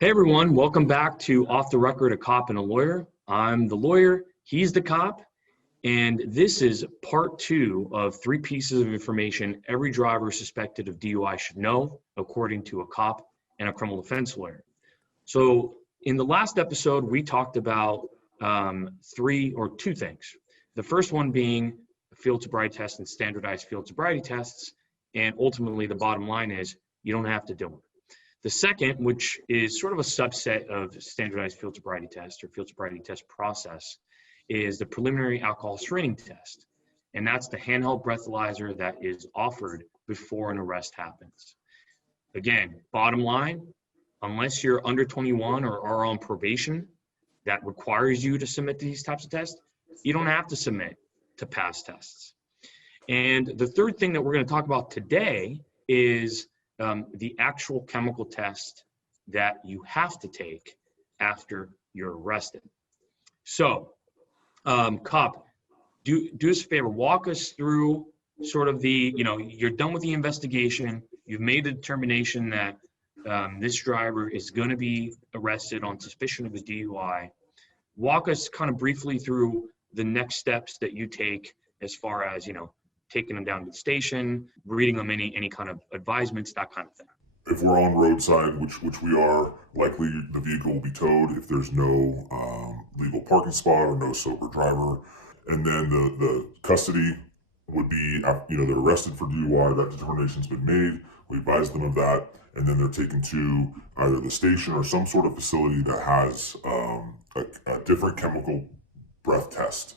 Hey everyone, welcome back to Off the Record, a Cop and a Lawyer. I'm the lawyer, he's the cop, and this is part two of three pieces of information every driver suspected of DUI should know, according to a cop and a criminal defense lawyer. So in the last episode, we talked about two things. The first one being field sobriety tests and standardized field sobriety tests, and ultimately the bottom line is you don't have to do them. The second, which is sort of a subset of standardized field sobriety test or field sobriety test process, is the preliminary alcohol screening test. And that's the handheld breathalyzer that is offered before an arrest happens. Again, bottom line, unless you're under 21 or are on probation that requires you to submit these types of tests, you don't have to submit to pass tests. And the third thing that we're going to talk about today is the actual chemical test that you have to take after you're arrested. So, cop, do us a favor, walk us through sort of you're done with the investigation, you've made the determination that this driver is going to be arrested on suspicion of a DUI. Walk us kind of briefly through the next steps that you take as far as, taking them down to the station, reading them any kind of advisements, that kind of thing. If we're on roadside, which we are, likely the vehicle will be towed if there's no legal parking spot or no sober driver. And then the custody would be, they're arrested for DUI, that determination's been made, we advise them of that, and then they're taken to either the station or some sort of facility that has a different chemical breath test.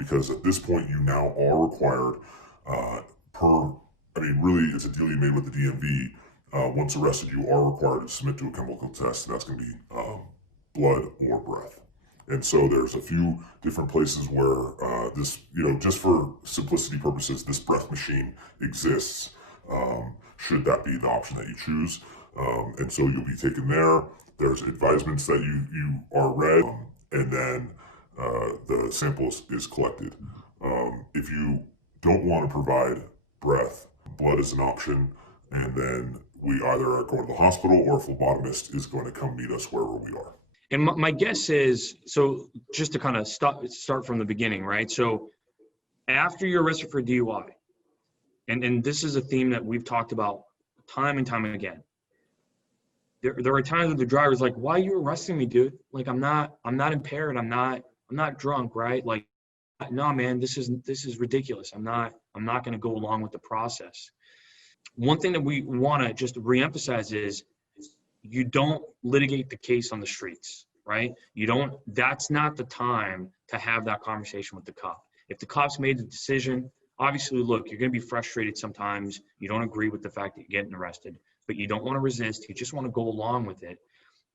Because at this point, you now are required really, it's a deal you made with the DMV. Once arrested, you are required to submit to a chemical test. That's going to be blood or breath. And so there's a few different places where just for simplicity purposes, this breath machine exists, should that be the option that you choose. And so you'll be taken there. There's advisements that you are read, and then the sample is collected. If you don't want to provide breath, blood is an option, and then we either are going to the hospital or a phlebotomist is going to come meet us wherever we are. And my guess is, so just to kind of start from the beginning, right? So after you're arrested for DUI, and this is a theme that we've talked about time and time again, there are times when the driver's like, why are you arresting me, dude? Like, I'm not impaired. I'm not drunk, right? Like, no, man, this is ridiculous. I'm not going to go along with the process. One thing that we want to just reemphasize is you don't litigate the case on the streets, right? That's not the time to have that conversation with the cop. If the cop's made the decision, obviously, look, you're going to be frustrated sometimes. You don't agree with the fact that you're getting arrested, but you don't want to resist. You just want to go along with it.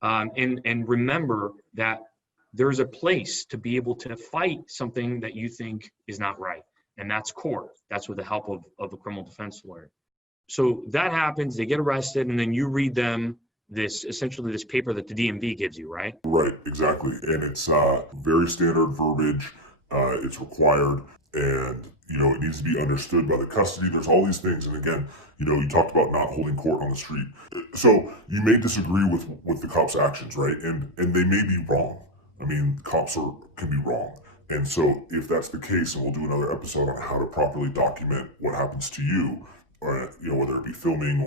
And remember that there's a place to be able to fight something that you think is not right. And that's court. That's with the help of a criminal defense lawyer. So that happens, they get arrested, and then you read them essentially this paper that the DMV gives you, right? Right, exactly. And it's very standard verbiage. It's required, and it needs to be understood by the custody. There's all these things, and again, you talked about not holding court on the street. So you may disagree with the cops' actions, right? And they may be wrong. I mean, cops can be wrong. And so if that's the case, and we'll do another episode on how to properly document what happens to you, or, whether it be filming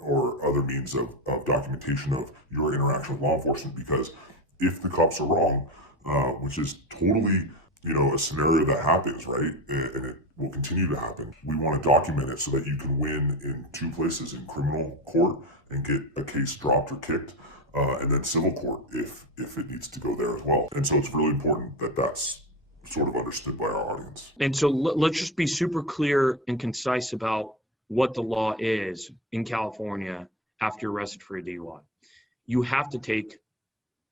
or other means of documentation of your interaction with law enforcement, because if the cops are wrong, which is totally, a scenario that happens, right? And it will continue to happen. We want to document it so that you can win in two places, in criminal court and get a case dropped or kicked, and then civil court if it needs to go there as well. And so it's really important that that's sort of understood by our audience. And so let's just be super clear and concise about what the law is in California after you're arrested for a DUI. You have to take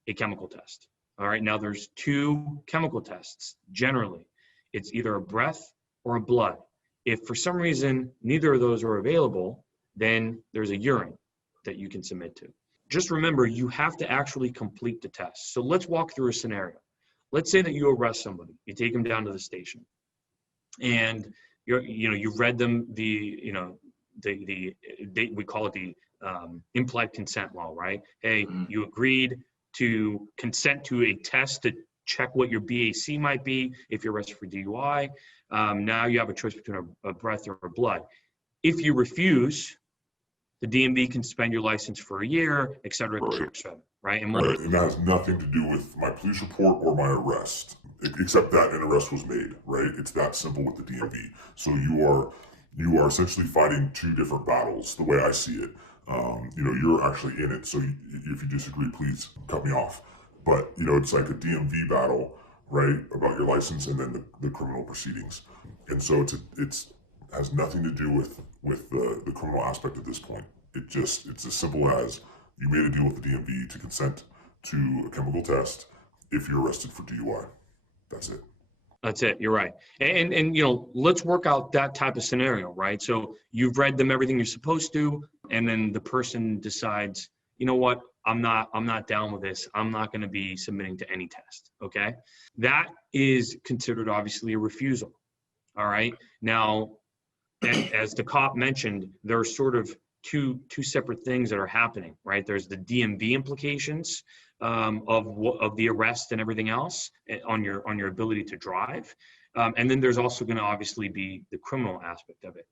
a chemical test. All right, now there's two chemical tests generally. It's either a breath or a blood. If for some reason neither of those are available, then there's a urine that you can submit to. Just remember, you have to actually complete the test. So let's walk through a scenario. Let's say that you arrest somebody, you take them down to the station, and you've read them we call it the implied consent law, right? Hey, you agreed to consent to a test to check what your BAC might be if you're arrested for DUI. Now you have a choice between a breath or a blood. If you refuse, the DMV can suspend your license for a year, et cetera, right? And Right, and that has nothing to do with my police report or my arrest, except that an arrest was made, right? It's that simple with the DMV. So you are essentially fighting two different battles, the way I see it. You're actually in it, so if you disagree, please cut me off. But, it's like a DMV battle, right, about your license and then the criminal proceedings. And so it's has nothing to do with the criminal aspect at this point. It's as simple as you made a deal with the DMV to consent to a chemical test if you're arrested for DUI. That's it. That's it. You're right. And let's work out that type of scenario, right? So you've read them everything you're supposed to, and then the person decides, you know what, I'm not down with this. I'm not going to be submitting to any test. Okay. That is considered obviously a refusal. All right. Now, as the cop mentioned, there are sort of two separate things that are happening, right? There's the DMV implications of the arrest and everything else on your ability to drive, and then there's also going to obviously be the criminal aspect of it.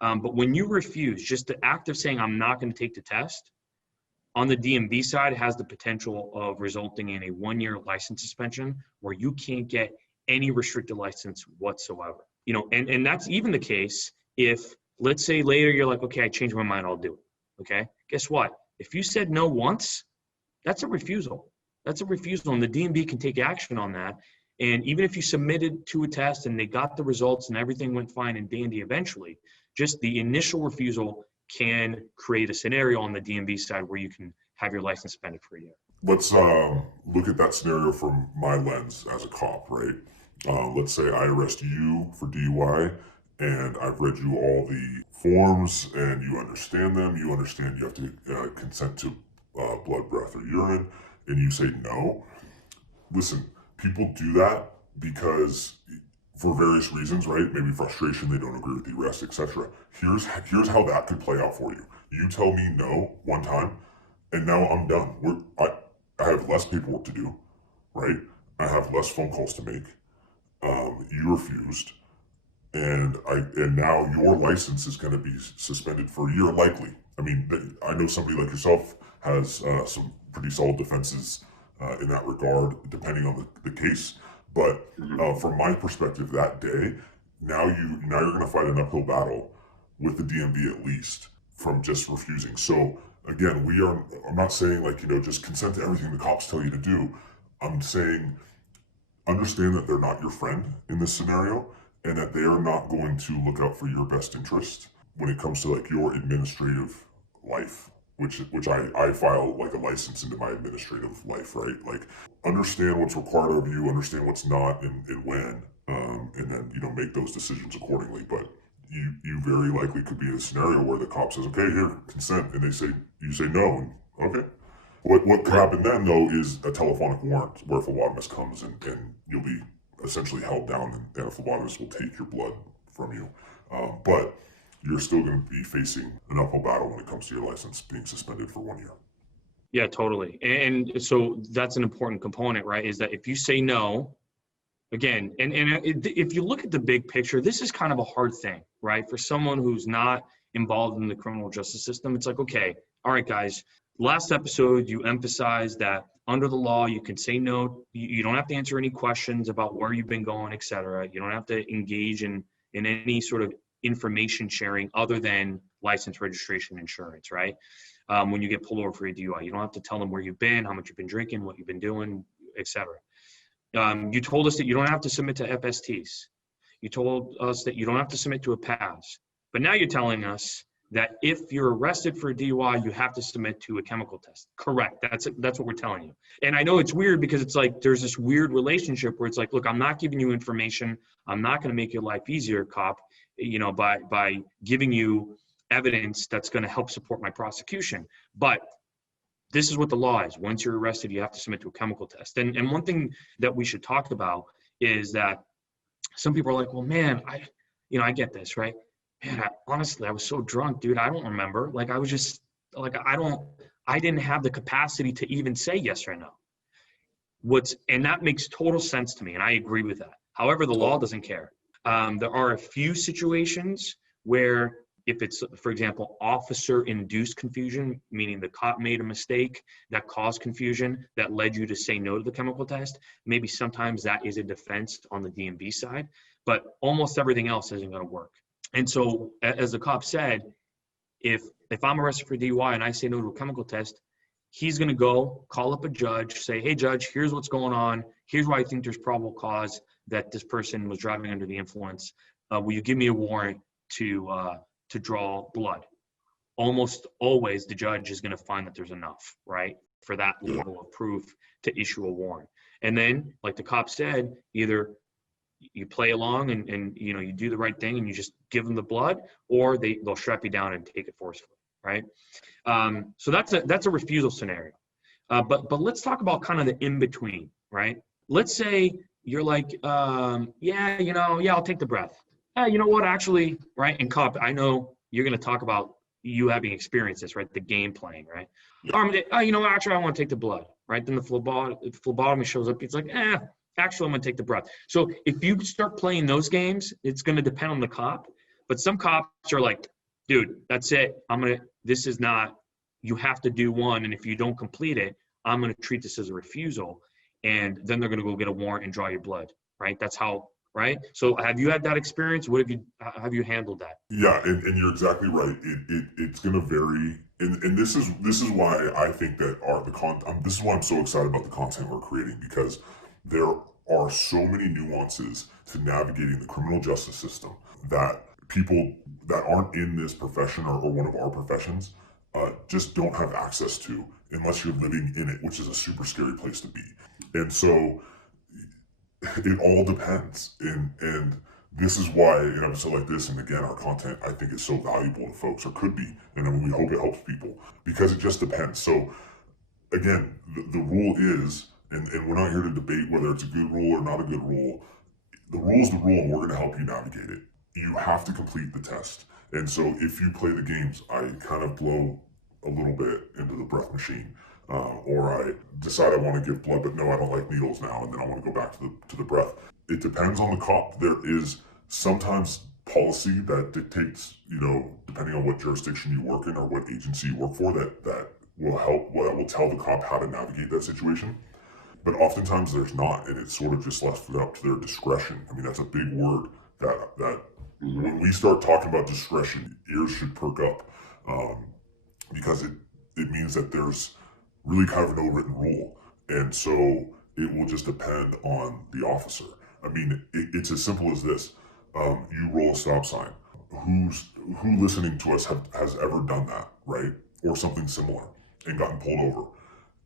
But when you refuse, just the act of saying I'm not going to take the test on the DMV side has the potential of resulting in a 1-year license suspension where you can't get any restricted license whatsoever. And that's even the case if, let's say later you're like, okay, I changed my mind, I'll do it. Okay. Guess what? If you said no once, that's a refusal. That's a refusal. And the DMV can take action on that. And even if you submitted to a test and they got the results and everything went fine and dandy eventually, just the initial refusal can create a scenario on the DMV side where you can have your license suspended for a year. Let's look at that scenario from my lens as a cop, right? Let's say I arrest you for DUI and I've read you all the forms and you understand them. You understand you have to consent to blood, breath, or urine, and you say no. Listen, people do that because for various reasons, right? Maybe frustration, they don't agree with the arrest, etc. Here's how that could play out for you. You tell me no one time, and now I'm done. I have less paperwork to do, right? I have less phone calls to make. You refused, and now your license is going to be suspended for a year, likely. I mean, I know somebody like yourself has some pretty solid defenses in that regard, depending on the case. But from my perspective, that day, now you're going to fight an uphill battle with the DMV at least from just refusing. So again, I'm not saying just consent to everything the cops tell you to do. I'm saying understand that they're not your friend in this scenario and that they are not going to look out for your best interest when it comes to your administrative life, which I file a license into my administrative life, right? Understand what's required of you, understand what's not and when, and then, make those decisions accordingly. But you very likely could be in a scenario where the cop says, okay, here, consent, and you say no, and okay. What could happen then, though, is a telephonic warrant where a phlebotomist comes and you'll be essentially held down, and a phlebotomist will take your blood from you. But you're still going to be facing an uphill battle when it comes to your license being suspended for 1 year. Yeah, totally. And so that's an important component, right? Is that if you say no, again, and if you look at the big picture, this is kind of a hard thing, right? For someone who's not involved in the criminal justice system, it's like, okay, all right, guys, last episode, you emphasized that under the law, you can say no. You don't have to answer any questions about where you've been going, et cetera. You don't have to engage in any sort of information sharing other than license, registration, insurance, right? When you get pulled over for a DUI, you don't have to tell them where you've been, how much you've been drinking, what you've been doing, et cetera. You told us that you don't have to submit to FSTs. You told us that you don't have to submit to a PAVS. But now you're telling us that if you're arrested for a DUI, you have to submit to a chemical test. Correct. That's what we're telling you. And I know it's weird because it's like there's this weird relationship where it's like, look, I'm not giving you information. I'm not going to make your life easier, cop, by giving you evidence that's going to help support my prosecution. But this is what the law is. Once you're arrested, you have to submit to a chemical test. And one thing that we should talk about is that some people are like, well, man, I get this, right? Man, honestly, I was so drunk, dude. I don't remember. Like, I was just like, I didn't have the capacity to even say yes or no. And that makes total sense to me, and I agree with that. However, the law doesn't care. There are a few situations where, if it's, for example, officer-induced confusion, meaning the cop made a mistake that caused confusion that led you to say no to the chemical test, maybe sometimes that is a defense on the DMV side, but almost everything else isn't going to work. And so, as the cop said, if I'm arrested for DUI and I say no to a chemical test, he's going to go call up a judge, say, hey, judge, here's what's going on. Here's why I think there's probable cause that this person was driving under the influence. Will you give me a warrant to draw blood? Almost always the judge is going to find that there's enough, right, for that level of proof to issue a warrant. And then, like the cop said, either you play along and you do the right thing and you just give them the blood, or they'll strap you down and take it forcefully, right? So that's a refusal scenario. But let's talk about kind of the in between, right? Let's say you're like, yeah, I'll take the breath. You know what, actually, right? And cop, I know you're going to talk about you having experienced this, right? The game playing, right? Actually, I want to take the blood, right? Then the phlebotomy shows up. It's like, actually, I'm going to take the breath. So if you start playing those games, it's going to depend on the cop. But some cops are like, dude, that's it. This is not, you have to do one. And if you don't complete it, I'm going to treat this as a refusal. And then they're going to go get a warrant and draw your blood, right? That's how, right? So have you had that experience? Have you handled that? Yeah, and you're exactly right. It's going to vary, and this is why I think that this is why I'm so excited about the content we're creating, because there are so many nuances to navigating the criminal justice system that people that aren't in this profession or one of our professions just don't have access to unless you're living in it, which is a super scary place to be. And so it all depends. And this is why an episode like this, and again, our content, I think is so valuable to folks, or could be, and we hope it helps people, because it just depends. So again, the rule is, and we're not here to debate whether it's a good rule or not a good rule. The rule is the rule, and we're going to help you navigate it. You have to complete the test. And so if you play the games, I kind of blow a little bit into the breath machine, or I decide I want to give blood, but no, I don't like needles now, and then I want to go back to the breath. It depends on the cop. There is sometimes policy that dictates, depending on what jurisdiction you work in or what agency you work for, that will help, that will tell the cop how to navigate that situation. But oftentimes there's not, and it's sort of just left up to their discretion. I mean, that's a big word that when we start talking about discretion, ears should perk up, because it means that there's really kind of no written rule. And so it will just depend on the officer. I mean, it's as simple as this. You roll a stop sign. Who listening to us has ever done that, right? Or something similar and gotten pulled over.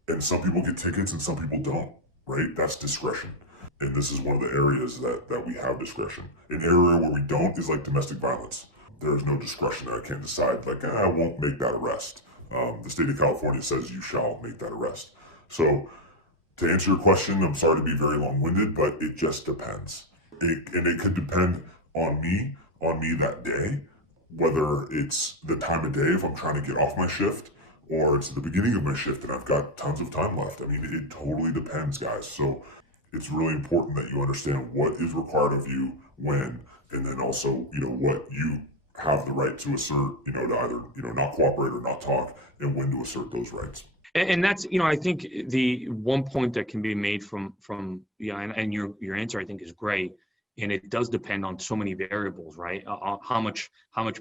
And some people get tickets and some people don't, right? That's discretion. And this is one of the areas that we have discretion. An area where we don't is like domestic violence. There's no discretion there. I can't decide, like, I won't make that arrest. The state of California says you shall make that arrest. So to answer your question, I'm sorry to be very long-winded, but it just depends. And it could depend on me that day, whether it's the time of day if I'm trying to get off my shift, or it's the beginning of my shift and I've got tons of time left. I mean, it totally depends, guys. So it's really important that you understand what is required of you when, and then also, what you have the right to assert, to either, not cooperate or not talk, and when to assert those rights. And that's, I think the one point that can be made from and your answer, I think, is great. And it does depend on so many variables, right? How much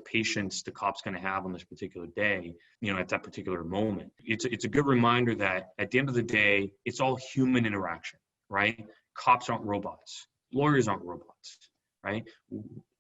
patience the cop's going to have on this particular day, at that particular moment. It's a good reminder that at the end of the day, it's all human interaction, right? Cops aren't robots. Lawyers aren't robots, right?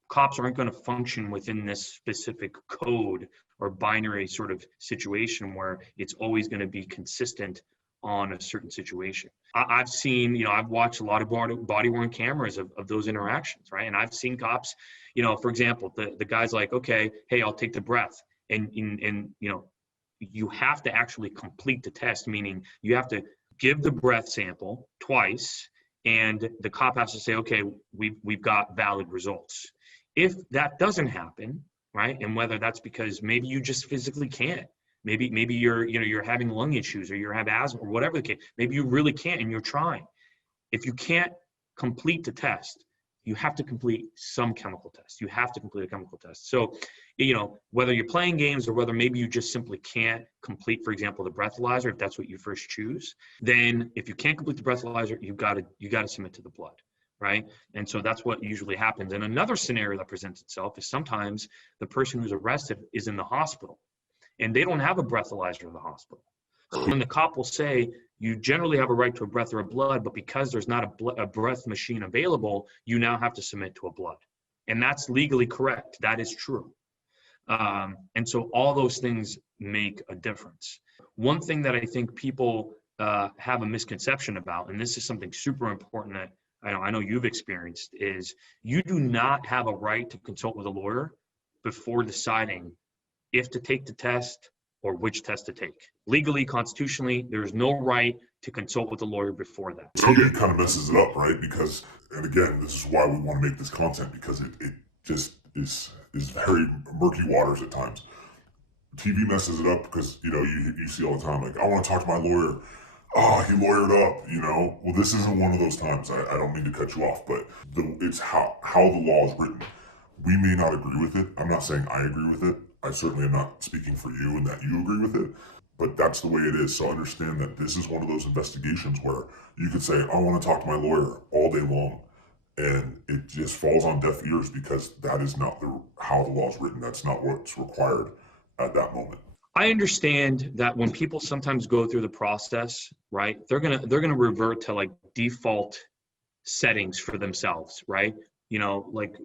Cops aren't going to function within this specific code or binary sort of situation where it's always going to be consistent on a certain situation. I've seen, I've watched a lot of body-worn cameras of those interactions, right? And I've seen cops, for example, the guy's like, okay, hey, I'll take the breath. And you have to actually complete the test, meaning you have to give the breath sample twice, and the cop has to say, okay, we've got valid results. If that doesn't happen, right? And whether that's because maybe you just physically can't. Maybe you're having lung issues, or you have asthma, or whatever the case. Maybe you really can't and you're trying. If you can't complete the test, you have to complete some chemical test. You have to complete a chemical test. So, whether you're playing games or whether maybe you just simply can't complete, for example, the breathalyzer, if that's what you first choose, then if you can't complete the breathalyzer, you got to submit to the blood, right? And so that's what usually happens. And another scenario that presents itself is sometimes the person who's arrested is in the hospital and they don't have a breathalyzer in the hospital. So when the cop will say, you generally have a right to a breath or a blood, but because there's not a breath machine available, you now have to submit to a blood. And that's legally correct. That is true. And so all those things make a difference. One thing that I think people have a misconception about, and this is something super important that I know you've experienced, is you do not have a right to consult with a lawyer before deciding if to take the test or which test to take. Legally, constitutionally, there's no right to consult with a lawyer before that. So it kind of messes it up, right? Because, and again, this is why we want to make this content, because it just is very murky waters at times. TV messes it up because, you see all the time, like, I want to talk to my lawyer. Oh, he lawyered up, Well, this isn't one of those times. I don't mean to cut you off, but it's how the law is written. We may not agree with it. I'm not saying I agree with it. I certainly am not speaking for you and that you agree with it, but that's the way it is. So understand that this is one of those investigations where you could say, I want to talk to my lawyer all day long, and it just falls on deaf ears because that is not how the law is written. That's not what's required at that moment. I understand that when people sometimes go through the process, right, they're gonna revert to like default settings for themselves, right? Like,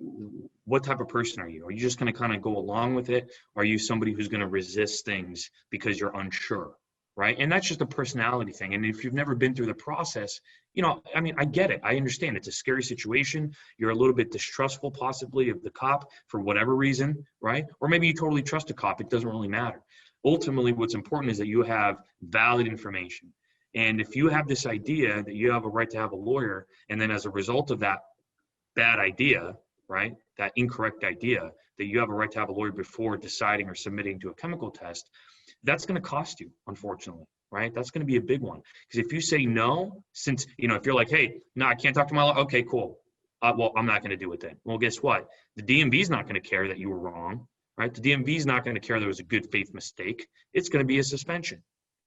what type of person are you? Are you just going to kind of go along with it? Or are you somebody who's going to resist things because you're unsure, right? And that's just a personality thing. And if you've never been through the process, I get it. I understand it's a scary situation. You're a little bit distrustful possibly of the cop for whatever reason, right? Or maybe you totally trust a cop. It doesn't really matter. Ultimately, what's important is that you have valid information. And if you have this idea that you have a right to have a lawyer, and then as a result of that bad idea, right, that incorrect idea, that you have a right to have a lawyer before deciding or submitting to a chemical test, that's going to cost you, unfortunately, right? That's going to be a big one. Because if you say no, since, if you're like, hey, no, I can't talk to my lawyer, okay, cool. Well, I'm not going to do it then. Well, guess what? The DMV is not going to care that you were wrong, right? The DMV is not going to care there was a good faith mistake. It's going to be a suspension,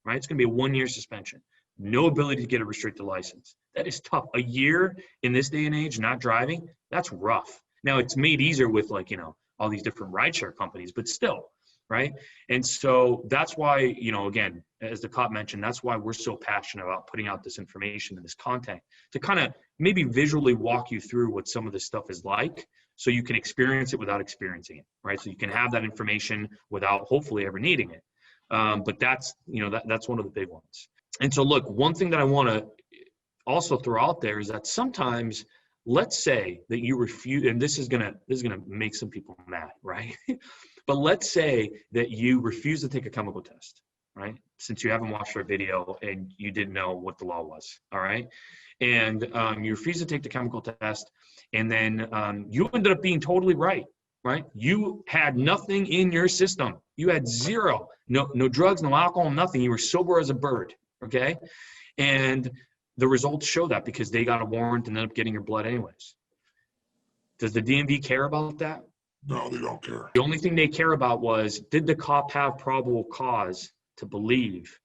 right? It's going to be a 1-year suspension. No ability to get a restricted license. That is tough. A year in this day and age, not driving, that's rough. Now it's made easier with all these different rideshare companies, but still, right? And so that's why, again, as the cop mentioned, that's why we're so passionate about putting out this information and this content to kind of maybe visually walk you through what some of this stuff is like so you can experience it without experiencing it, right? So you can have that information without hopefully ever needing it. But that's, that's one of the big ones. And so look, one thing that I want to also throw out there is that sometimes, let's say that you refuse, and this is gonna make some people mad, right? But let's say that you refuse to take a chemical test, right? Since you haven't watched our video and you didn't know what the law was, all right? And you refuse to take the chemical test, and then you ended up being totally right, right? You had nothing in your system. You had zero, no drugs, no alcohol, nothing. You were sober as a bird. Okay. And the results show that because they got a warrant and ended up getting your blood anyways. Does the DMV care about that? No, they don't care. The only thing they care about was, did the cop have probable cause to believe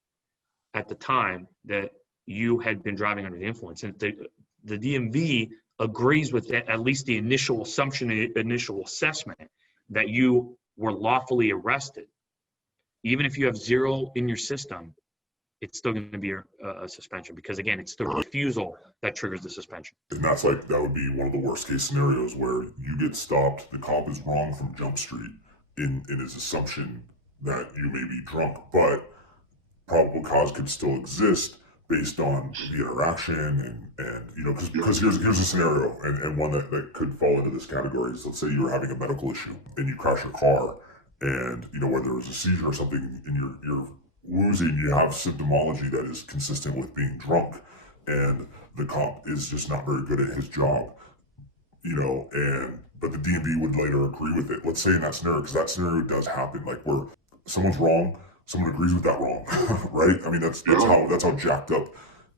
at the time that you had been driving under the influence? And the DMV agrees with that, at least the initial assumption, initial assessment that you were lawfully arrested. Even if you have zero in your system, it's still going to be a suspension because, again, it's the refusal that triggers the suspension. And that would be one of the worst case scenarios where you get stopped, the cop is wrong from Jump Street in his assumption that you may be drunk, but probable cause could still exist based on the interaction and because here's a scenario and one that could fall into this category is, let's say you're having a medical issue and you crash your car and whether there was a seizure or something and you're woozy and you have symptomology that is consistent with being drunk and the cop is just not very good at his job, and but the DMV would later agree with it. Let's say in that scenario, because that scenario does happen, like where someone's wrong, someone agrees with that wrong, right? I mean, that's how jacked up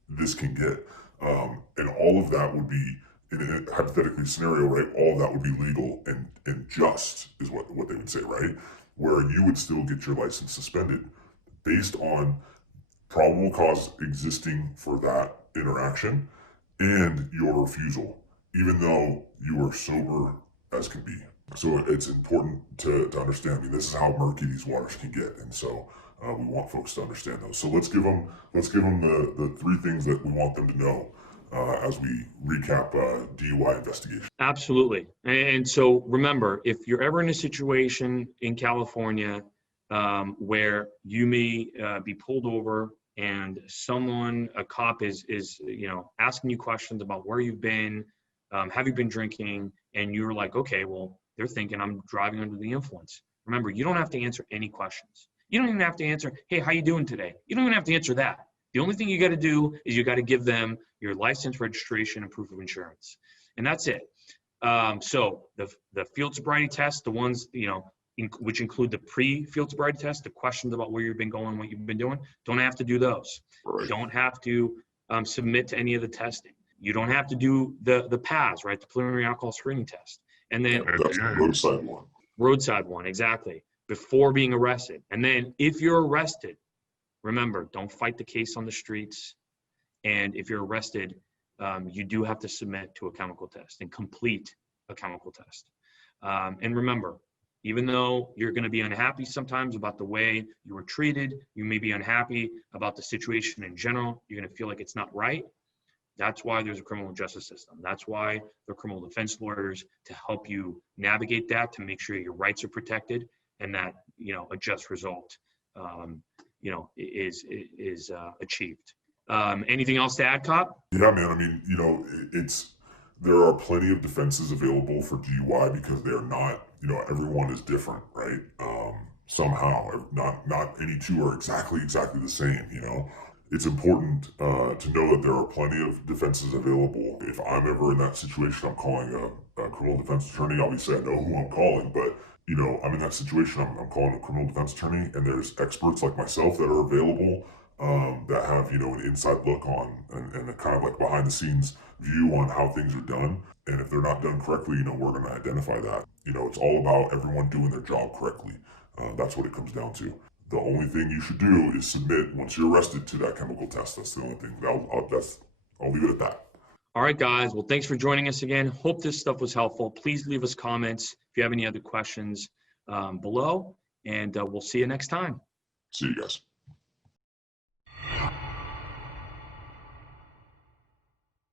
this can get, and all of that would be in a hypothetically scenario, right? All of that would be legal and just is what they would say, right? Where you would still get your license suspended based on probable cause existing for that interaction and your refusal, even though you are sober as can be. So it's important to understand. I mean, this is how murky these waters can get, and so we want folks to understand those. So let's give them the three things that we want them to know as we recap DUI investigation. Absolutely. And so remember, if you're ever in a situation in California where you may be pulled over and a cop is asking you questions about where you've been, have you been drinking, and you're like, okay, well, they're thinking I'm driving under the influence. Remember, you don't have to answer any questions. You don't even have to answer, hey, how you doing today? You don't even have to answer that. The only thing you got to do is you got to give them your license, registration, and proof of insurance. And that's it. So the field sobriety test, the ones, which include the pre-field sobriety test, the questions about where you've been going, what you've been doing, don't have to do those. Right. You don't have to submit to any of the testing. You don't have to do the PAS, right? The preliminary alcohol screening test. And then that's the roadside one. Roadside one, exactly. Before being arrested. And then if you're arrested, remember, don't fight the case on the streets. And if you're arrested, you do have to submit to a chemical test and complete a chemical test. And remember, even though you're going to be unhappy sometimes about the way you were treated, you may be unhappy about the situation in general, you're going to feel like it's not right. That's why there's a criminal justice system. That's why there are criminal defense lawyers to help you navigate that, to make sure your rights are protected and that, a just result, is achieved. Anything else to add, Cop? Yeah, man. I mean, there are plenty of defenses available for DUI because they're not, everyone is different, right? Somehow, not any two are exactly the same. It's important to know that there are plenty of defenses available. If I'm ever in that situation, I'm calling a criminal defense attorney. Obviously, I know who I'm calling, but I'm in that situation. I'm calling a criminal defense attorney, and there's experts like myself that are available that have an inside look on and a kind of like behind the scenes view on how things are done. And if they're not done correctly, we're going to identify that. It's all about everyone doing their job correctly. That's what it comes down to. The only thing you should do is submit once you're arrested to that chemical test. That's the only thing. I'll leave it at that. All right, guys. Well, thanks for joining us again. Hope this stuff was helpful. Please leave us comments if you have any other questions below, and we'll see you next time. See you guys.